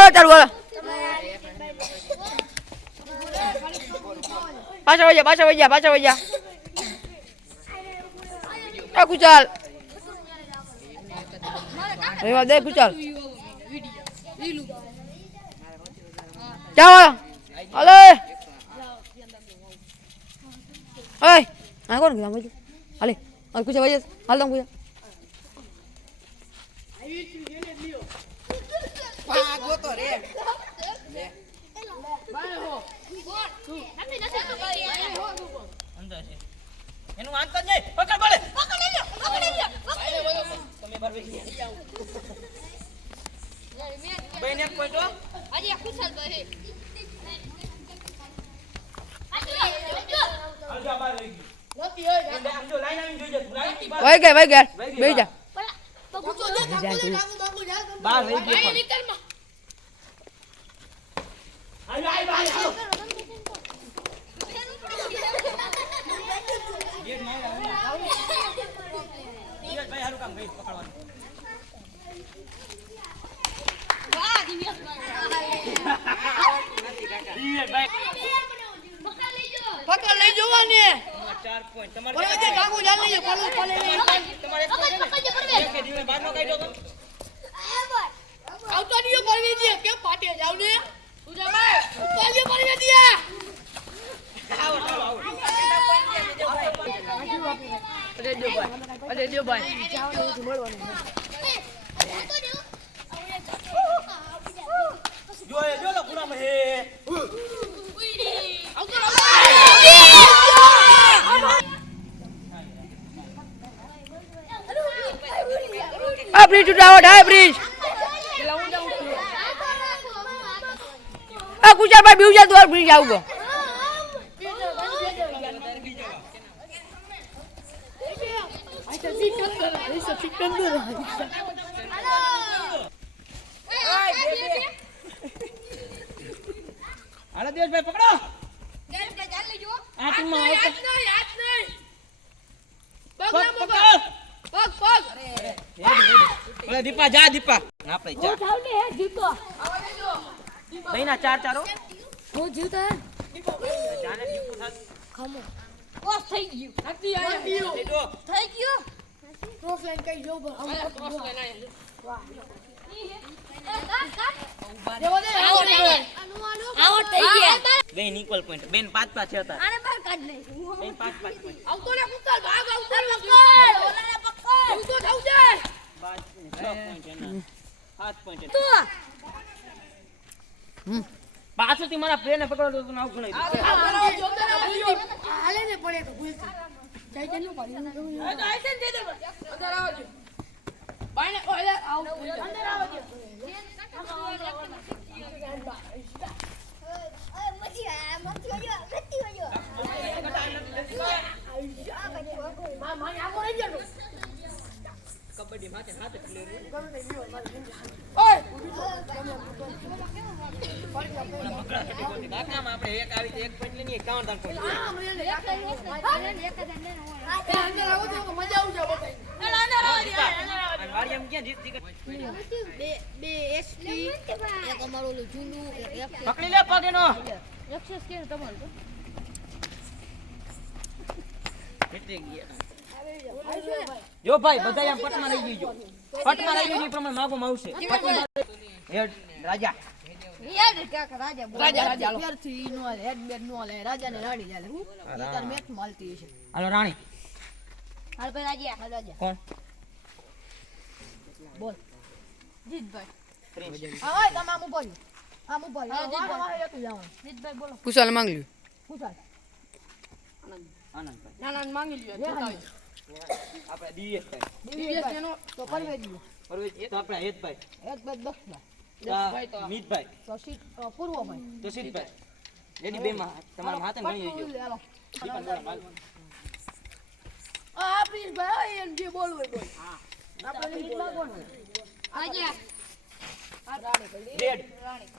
બોલો ચાલુ બોલો. પાછા વઈ જા. એ કુચાલ રેવા દે કુચાલ. ચાલો હાલે. ઓય આ કોણ ગયા મજુ હાલે આ કુચા વઈ હાલ દમ કુચા. પા ગોતો રે એનું આંતર નહીં પકડ બોલે પકડ લેજો તમે બાર વેખી બેન એક પોઈન્ટ આજે ખુશાલ ભાઈ આજા બાર લઈ ગઈ નોતી હોય આમ જો લાઈન આવીને જોઈ જા વઈ ગયા બેહી જા. બાર લઈ ગઈ આઈ હાલો ભાઈ હારું કામ ગઈ પકડવાનું વાહ દિવ્યેશ ભાઈ પકડ લઈ જોવાને 4 પોઈન્ટ તમારે બોલો જે કાગુ જાલ લઈ બોલો તમારે એક દિવ્ય બાર નો કાઢ્યો તો આવતો દિયો પરવી દે કેમ પાટે જાવ ને તું જા ભાઈ પાલ્યો પરવી દે. આવો અરે દેવ ભાઈ જાવ ને મળવાનું જો લો ગુણામાં હે આ બ્રિજ ઉડાવટ હાય બ્રિજ આ કુચાર ભાઈ બીજા દ્વાર બ્રિજ આવું હાલો દેશભાઈ પકડો આ ટીમમાં આવતો ઓલે દીપા જા દીપા આપણે જા ભાઈના 4 હો હું જીવતા જાને દીપુ થાત ખમો ઓફ થઈ ગયું નથી આયો થઈ ગયું ક્રોસ લાઈન કઈ જો બસ ક્રોસ લાઈન વાહ આવો થઈ ગયા બેન ઇક્વલ પોઈન્ટ બેન 5 છે હતા આને બહાર કાઢ લે બેન 5 પોઈન્ટ આવતો લે કુચાલ ભાગ આવતો લે પકડ ઓલાને પકડ તું તો થાવ જાય 6 પોઈન્ટ એના 7 પોઈન્ટ પાછળથી મારા પ્લેને પકડો તો નાવ ગણાઈ હાલે ને પડે તો ભૂલથી જઈ જઈ નું પાડી આ આઈસન દે દે અંદર આવજો બાઈને ઓલે આવ અંદર આવજો કબડ્ડી માથે હાથ પ્લેયર ઓય કાકામાં આપણે એક આવી તો 1 પોઈન્ટ લઈને 51 પોઈન્ટ અંદર આવો તો મજા આવજો બતાઈ વાડી એમ ક્યાં જીત બે એસપી એક અમારો ઓલો જૂનું એક પકડી લે પગેનો એક્સેસ કે તમારું કેટલી ગયા જો ભાઈ બધા આમ પટમાં રહી ગયો પટમાં રહી ગયો એ પ્રમાણે માગવામાં આવશે હેડ રાજા યાદ કાકા રાજા રાજા ફેરથી નો લે હેડ બેડ નો લે રાજા ને રાણી ચાલે હું તાર મેચ માલતી છે હાલો રાણી હાલ ભાઈ રાજા કોણ બોલ જીતભાઈ હા તમે આમ ઉપર વાહ એકલું જાવ જીતભાઈ બોલો કુશાલ માંગ લ્યો કુશાલ આનંદ ના માંગી લ્યો આપણે દીએસ દિવસ એનો તો પરવે દીયો પરવેજ તો આપણે હેતભાઈ એક બે 10 મિતભાઈ તો સીટ પૂર્વ ભાઈ તો સીતભાઈ લેડી બે માં તમારા હાથે ગણી લેજો આ પ્લીઝ ભાઈ એમ જે બોલવું બોલ હા આપણે લીડ માંગો ને રાજા આ રાણી ભાઈ રેડ રાણી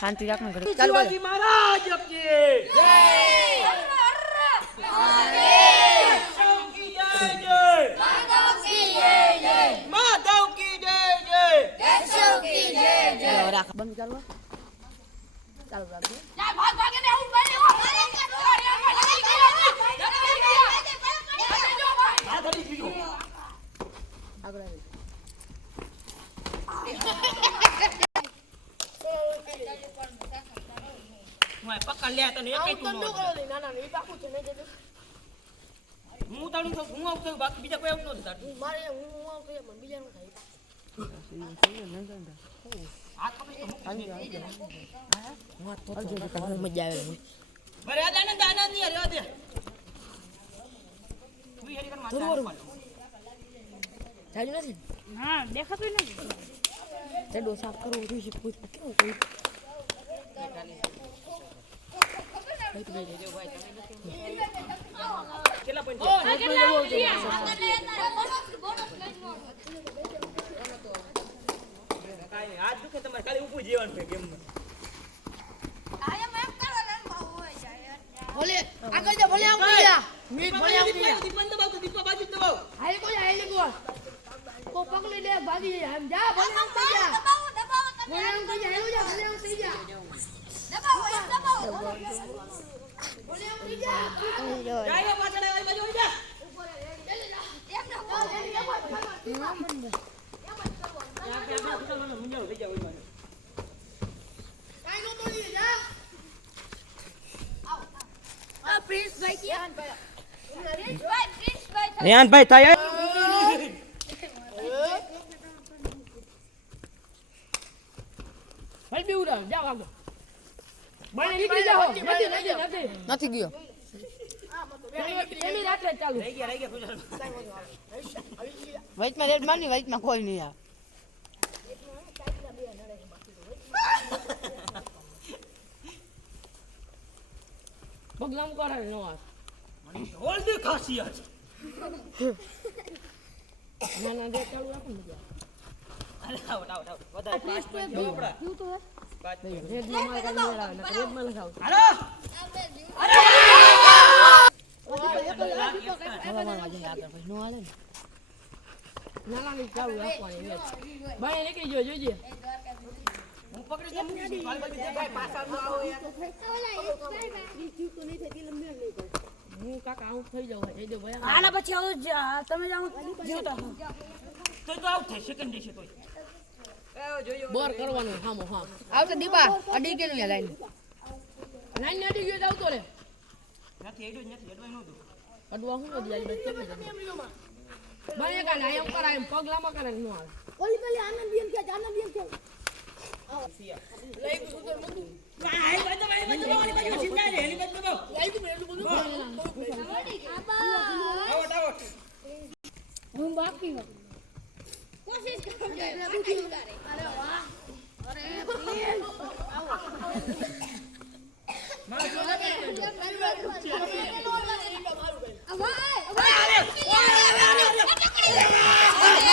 શાંતિ રાખને ઘડી ચાલ બોલ મહારાજ કી જય માધવ કી જય જય. રાખ બંધ કરો ચાલુ રાખજો જા ભાગ ભાગે ને આવું બને હો આ ધડી બીજો. આગળ આવી હું પકડ લે તને એકેય તું નો. ના ના એ પાકું છે ને જે હું તાણું તો હું આવું થયું બાકી બીજા કોઈ આવું નહોતું તારું. મારે હું આવું કે મને બીજાનું થાય હાથ પકડી તો મૂકી. મજા આવે બરે આ દાનંદ આનંદ ની રહેવા દે. તું હેરી કર માથે હાથ પાડો. ચાલ્યું નથી હા દેખાતું નથી ચડો સાફ કરવો જોઈએ પૂછ કેવું કોઈ કેટલા પોઈન્ટ કાઈ હાથ દુખે તમારે ખાલી ઊભું જીવન છે ગેમમાં. ભલે આગળ જા ભલે આમ કરી જા મીટ ભલે આમ કરી જા દીપન દબાવ તો દીપા બાજુ દબાવ. હાલી કો કો પકડી લે ભાગી જાય એમ જા ભલે આમ થઈ જા ભલે આમ થઈ જા હેલો જા ભલે આમ થઈ જા ભલે આમ થઈ જા જાય પાછળ આવી બાજુ આવી જા. મુંજાવ થઈ જાવ ઓય બાજુ. કાઈ નો તોડી જા આ પ્રિન્સ ભાઈ ક્યાં રેહાનભાઈ થાય ભાઈ બી ઉડા જા ભાગો બને નીકળી જાઓ નથી ગયો એની રાત્રે ચાલુ રહી ગયા ખુશાલ. વાઈટમાં રેડ મારની વાઈટમાં કોઈ નહીં આ પગલામ કરે નો આ હોલ દે ખાસિયત. ના ના દે ચાલુ રાખો ને અરે આઉટ વધારે 5 પોઈન્ટ જો આપડા. કેવું તો હે 5 પોઈન્ટ. રેડ માં માર કાઢી લેરા ને રેડ માં લખાવ હાલો હવામાં જાય આગળ પછી નો હાલે ને ના ના ની ચાલુ રાખવાની મેચ ભાઈ નીકળી ગયો જોજે હું પકડી તો મૂકી કાલ બાજુ દેખાય પાછળ નો આવો યાર. હું કાકા આઉટ થઈ જાવ જઈ દો ભાઈ આના પછી આવું તમે જાઓ જીવતા તો આઉટ થાય સેકન્ડ દેશે તોય. બોર કરવાનું હામો હા આવતો દીપા અડી કે નું લાઈન લાઈન નડી ગયો તો આવતો રે નથી એડો નથી એડવાય નો દો. અડવા હું નદી આવી બચ્ચે ભાઈ કા ના એમ કરાય એમ પગલામાં કરે નો આવે ઓલી પેલી આનંદ બેન કે આનંદ બેન કે લઈ ગયું તો મતું આઈ બાજુ ઓલી બાજુ ચિંતા રે એની બાજુ દબાવ. લઈ ગયું એટલું બધું આઉટ આઉટ. હું બાકી હું કોશિશ કરું કે અરે વાહ અરે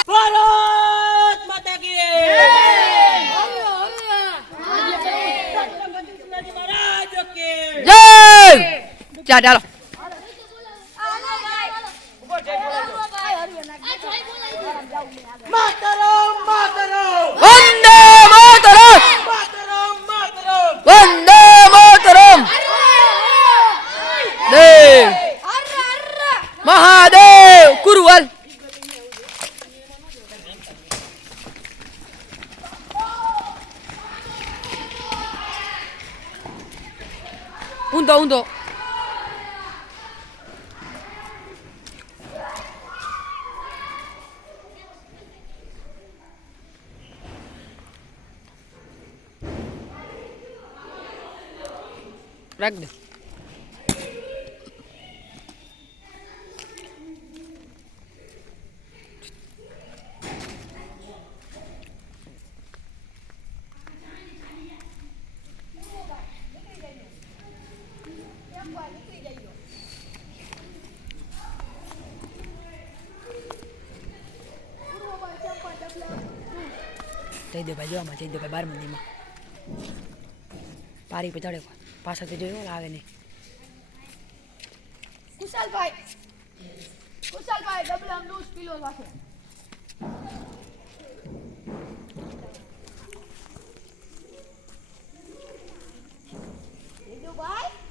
ભારત માતા કી મહારાજ કે જય ચાલો માતરમ માતરમ વંદે માતરમ માતરમ માતરમ. વંદે માતરમ દેવ મહાદેવ કુરવલ ઊંધો રાખ દે જઈ દે ભાઈ જોવામાં જઈ દે ભાઈ 12 મંદિરમાં પારી पे ચડે પાછળથી જોયો આવે નહીં કુશાલભાઈ ભાઈ ડબલ આમ 2 કિલો રાખે ભાઈ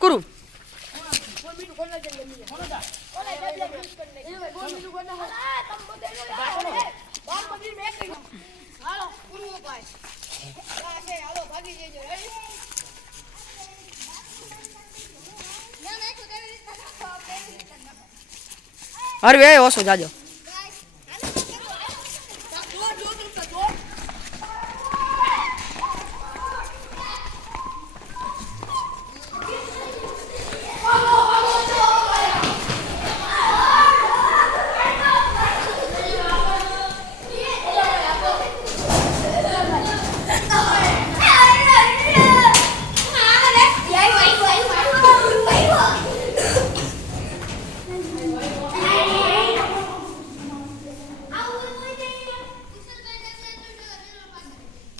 કરું અરે વે ઓછો જાજો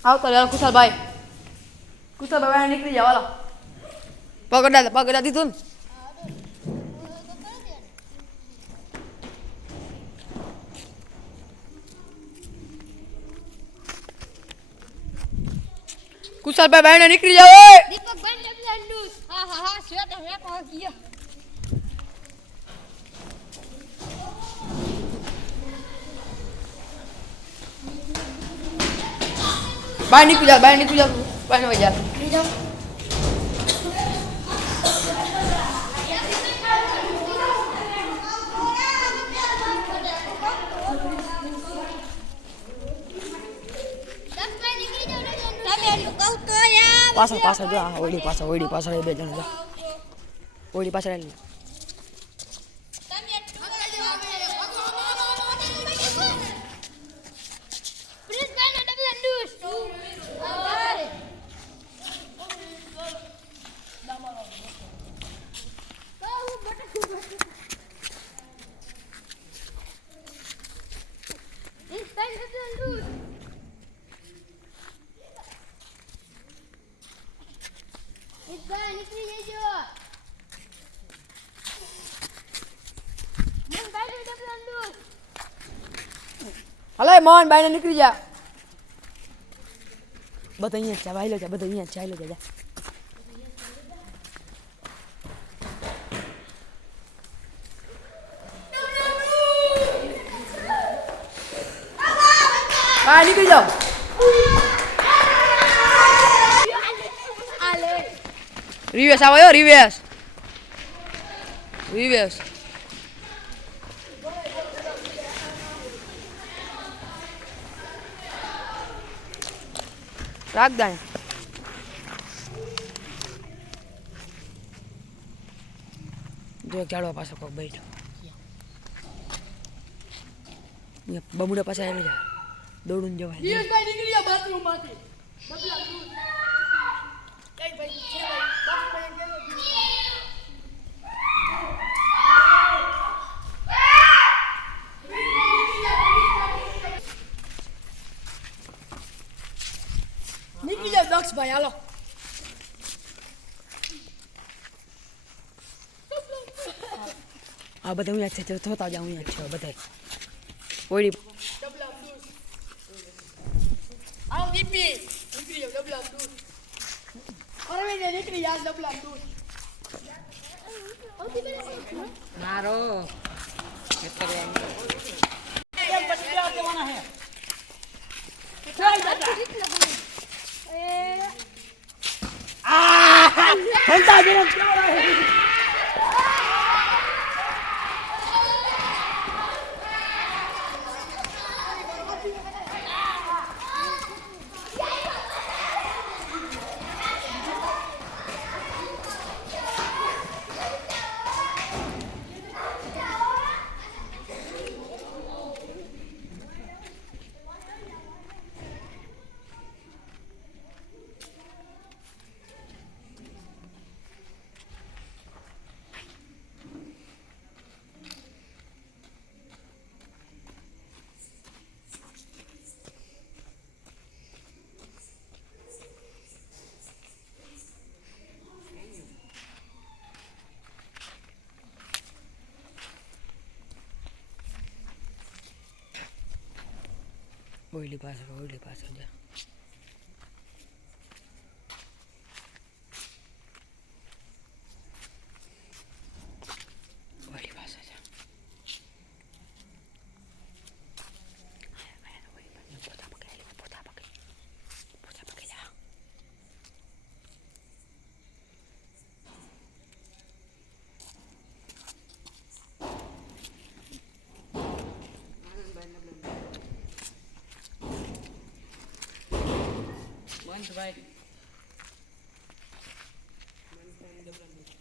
આવતો યાર કુશલભાઈ બહાર નીકળી જાવ હાલો પગડા દીધું ને કુશલભાઈ બહાર નીકળી જાવ દીપકભાઈ ડબલ લૂઝ હા સ્વેટર મે કહો ગયો બહાર નીકળી જાવ બહાર વહી જા પાછળ જો ઓડી પાછળ બે જણ જા ઓડી પાછળ આવી હલે મોહન બાઈને નીકળી જા બધા અહીંયા ચાવાઈ લો બધા અહીંયા ચાઈ લો જા બહાર નીકળી જાઓ રિવેશ આવો રિવેશ રાખ દાય જો ઝાડવા પાસે કોક બેઠો બમુડા પાસે આવી જાય દોડું જવાય દિનેશભાઈ નીકળી ગયા બાથરૂમમાંથી બદલા દૂધ કઈ ભાઈ છે ભાઈ નીકળી જાવ દક્ષભાઈ હાલો આ બધા હું છે થતા જાઉં અહીંયા છે બધા ઓડી આવ દીપી નીકળી જાવ ડબલા દૂધ અરવિંદ નીકળી યાર ડબલા દૂધ મારો ઓઈલી પાછળ જા. ઓઈલી પાછળ જા. પોતા પકડી જા.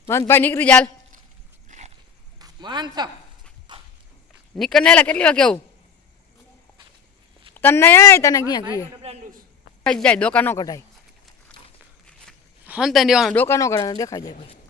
મનભાઈ નીકળી જાલ. નીકળ ને એલા કેટલી વાર કેવું તને નહીં આય તને ક્યાં કીએ ખાઈ જાય ડોકા નો કઢાય હંતે દેવાનો ડોકા નો કઢાય દેખાઈ જાય ભાઈ.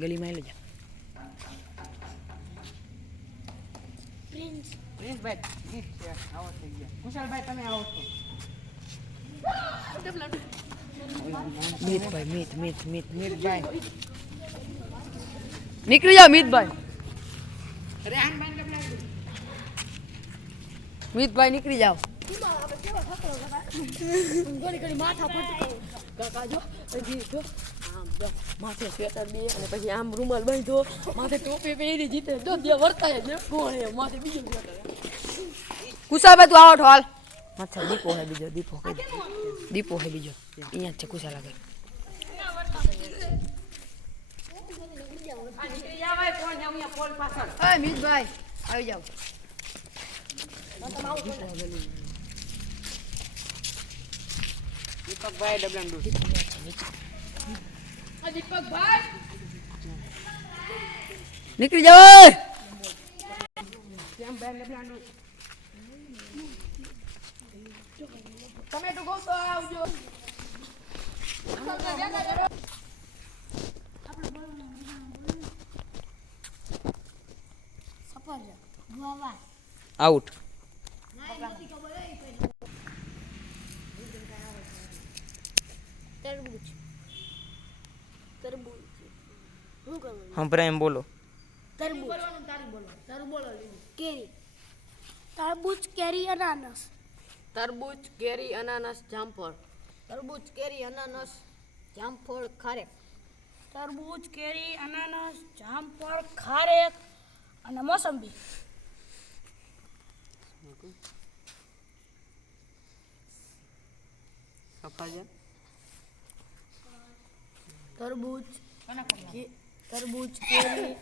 ગલીમાં લેજો. પ્રિન્સભાઈ આવો થઈ ગયા. કુશલભાઈ તમે આવો છો. મિતભાઈ નીકળી જાઓ. મિતભાઈ નીકળી જાઓ. ઘડી માથા ફટકો કાકા જો જો આમ જો માથે સ્વેટર દે અને પછી આમ રૂમાલ બાંધ્યો માથે ટોપી પહેરી જીતે જો દે વર્તાય છે કોણ હે માથે બીજો સ્વેટર. કુશાલભાઈ તું આવો હાલ. મચ્છર દીપો હે બીજો અહીંયા છે કુશાલ આગળ. મિતભાઈ આવી જાઓ. દીપકભાઈ ડબલા ડૂસ. નીકળી જાઓ. તમે તો ગોતો આવજો. આઉટ. તરબૂચ શું કરવું? હંભરા એમ બોલો. તરબૂચ કેરી તરબૂચ કેરી અનાનસ તરબૂચ કેરી અનાનસ જામફળ તરબૂચ કેરી અનાનસ જામફળ ખારેક તરબૂચ કેરી અનાનસ જામફળ ખારેક અને મોસંબી. તરબૂચ કેરી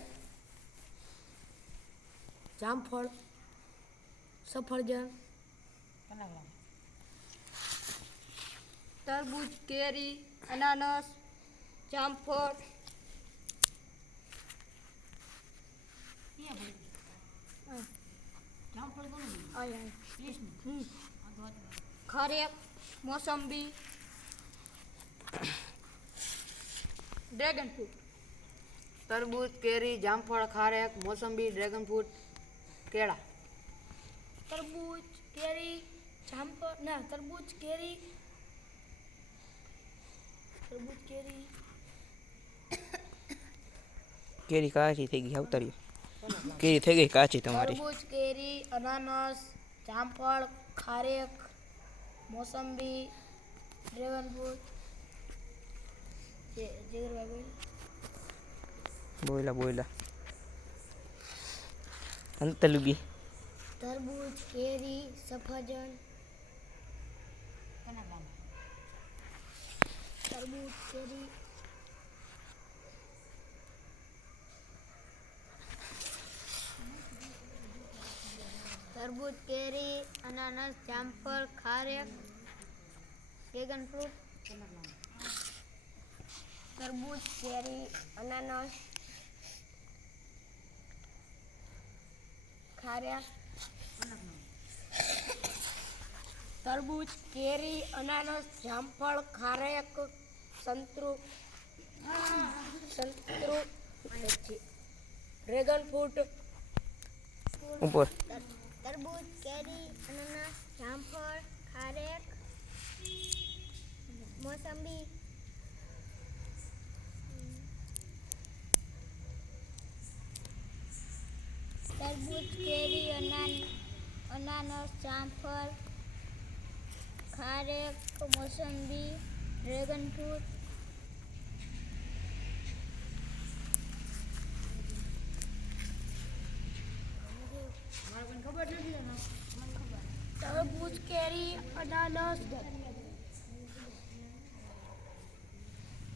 જામફળ સફરજન તરબૂચ કેરી અનાનસ જામફળ ખારેક મોસંબી ડ્રેગન ફ્રૂટ તરબૂચ કેરી જામફળ ખારેક મોસંબી ડ્રેગન ફ્રૂટ કેળા તરબૂચ કેરી જામફળ ના તરબૂચ કેરી કેરી કાચી થઈ ગઈ. અવતારી કેરી થઈ ગઈ કાચી તમારી. તરબૂચ કેરી અનાનસ જામફળ ખારેક મોસંબી ડ્રેગન ફ્રૂટ બોયલા અંતલુગી તરબૂચ કેરી સફરજન તરબૂચ કેરી તરબૂચ કેરી અનાનસ જામફળ ખારેક ડ્રેગન ફ્રૂટ તરબૂચ કેરી અનાનસ ખારેક તરબૂચ કેરી અનાનસ જામફળ ખારેક સંતરું પછી ડ્રેગન ફ્રૂટ ઉપર તરબૂચ કેરી અનાનસ જામફળ ખારેક મોસંબી તરબૂચ કેરી અનાનસ જામફળ ખારેક મોસંબી ડ્રેગન ફ્રૂટ તરબૂચ કેરી અનાનસ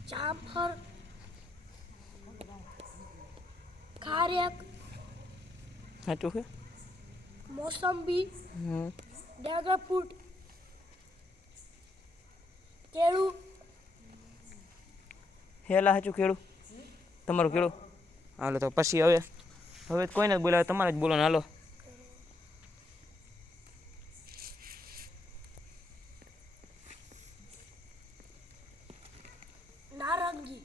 જામફળ ખારેક સાચું છે મોસંબી હમ ડ્રેગન ફ્રૂટ કેળું હેલા સાચું કેળું તમારું કેળું હાલો તો પછી હવે કોઈને જ બોલાવે તમારે જ બોલો ને હાલો નારંગી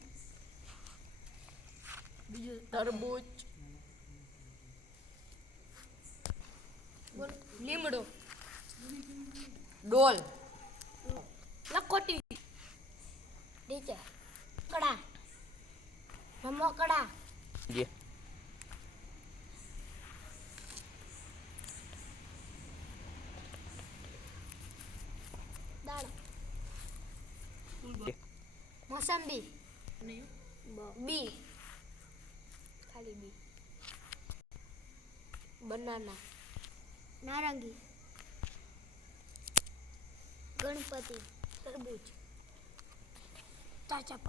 બીજું તરબૂચ લીમડો ડોલ લખોટી નીચે કડા રમકડા જે દાળ મોસંબી બી ખાલી બી બનાના નારંગી ગણપતિ તરબૂચ ચાચા